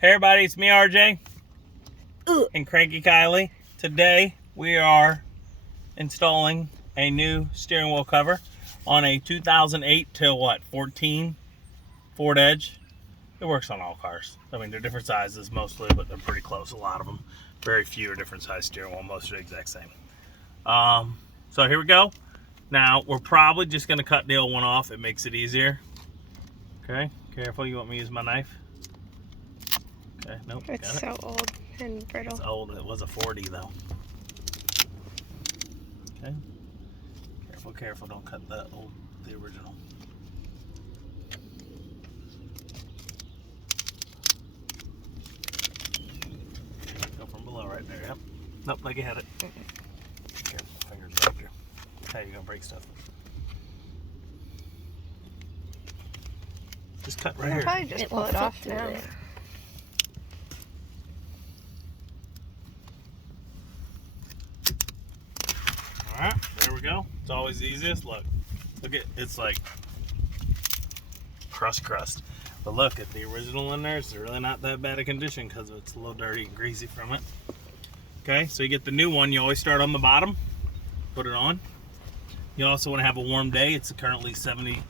Hey everybody, it's me RJ and Cranky Kiley. Today we are installing a new steering wheel cover on a 2008 to 14 Ford Edge. It works on all cars. I mean, they're different sizes mostly, but they're pretty close, a lot of them. Very few are different size steering wheel, most are the exact same. So here we go. Now we're probably just gonna cut the old one off. It makes it easier. Okay, careful, you want me to use my knife? Okay, nope. It's so old and brittle. It's old. It was a 40 though. Okay. Careful, careful. Don't cut the original. Go from below right there. Yep. Nope, like you had it. Careful, fingers back here. How you gonna break stuff? Just cut right I'll here. probably just pull it off now. Alright, there we go. It's always the easiest. Look at, it's like crust. But look at the original in there. It's really not that bad a condition because it's a little dirty and greasy from it. Okay, so you get the new one. You always start on the bottom. Put it on. You also want to have a warm day. It's currently 70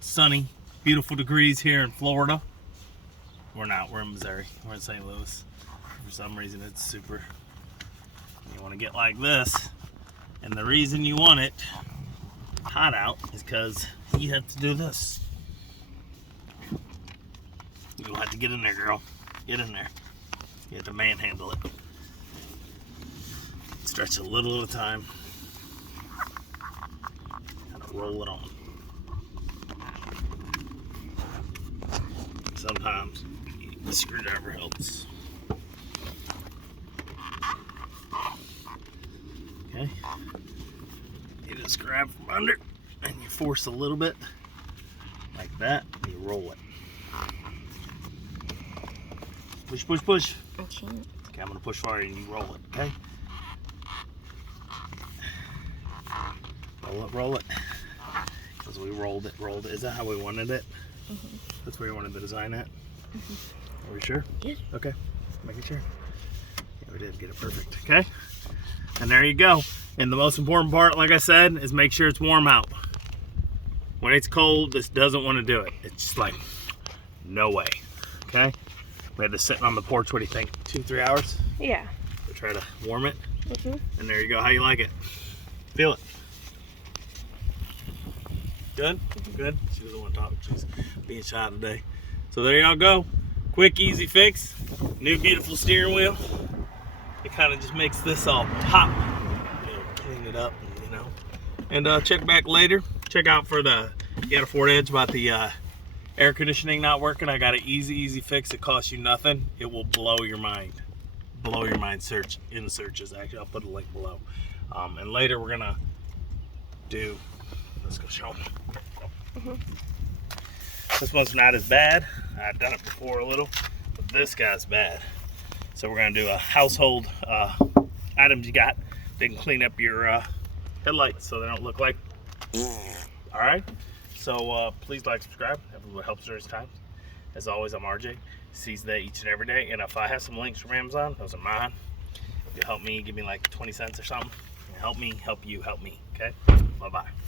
sunny, beautiful degrees here in Florida. We're not. We're in Missouri. We're in St. Louis. For some reason, it's super. You want to get like this. And the reason you want it hot out is because you have to do this. You'll have to get in there, girl. Get in there. You have to manhandle it. Stretch a little at a time. Kind of roll it on. Sometimes the screwdriver helps. Okay, you just grab from under and you force a little bit like that and you roll it. Push, push, push. I can't. Okay, I'm gonna push forward and you roll it, okay? Roll it. Because we rolled it. Is that how we wanted it? Mm-hmm. That's where you wanted the design at? Mm-hmm. Are we sure? Yes. Okay, making sure. Yeah, we did get it perfect, okay? And there you go. And the most important part, like I said, is make sure it's warm out. When it's cold, this doesn't want to do it. It's just like, no way. Okay? We had this sitting on the porch, what do you think? 2-3 hours? Yeah. To try to warm it. Mm-hmm. And there you go. How you like it? Feel it. Good? Mm-hmm. Good? She doesn't want to talk. She's being shy today. So there y'all go. Quick, easy fix. New beautiful steering wheel. It kind of just makes this all pop. You know, clean it up, you know. And check back later. Check out for the, you got a Ford Edge about the air conditioning not working. I got an easy fix. It costs you nothing. It will blow your mind. Blow your mind. Search in the searches. Actually, I'll put a link below. And later we're gonna do, let's go show them. Mm-hmm. This one's not as bad. I've done it before a little, but this guy's bad. So we're gonna do a household items you got that can clean up your headlights so they don't look like. All right. So please like, subscribe. Everyone helps during this time. As always, I'm RJ. Sees that each and every day. And if I have some links from Amazon, those are mine. If you help me, give me like 20 cents or something. Help me, help you, help me. Okay. Bye bye.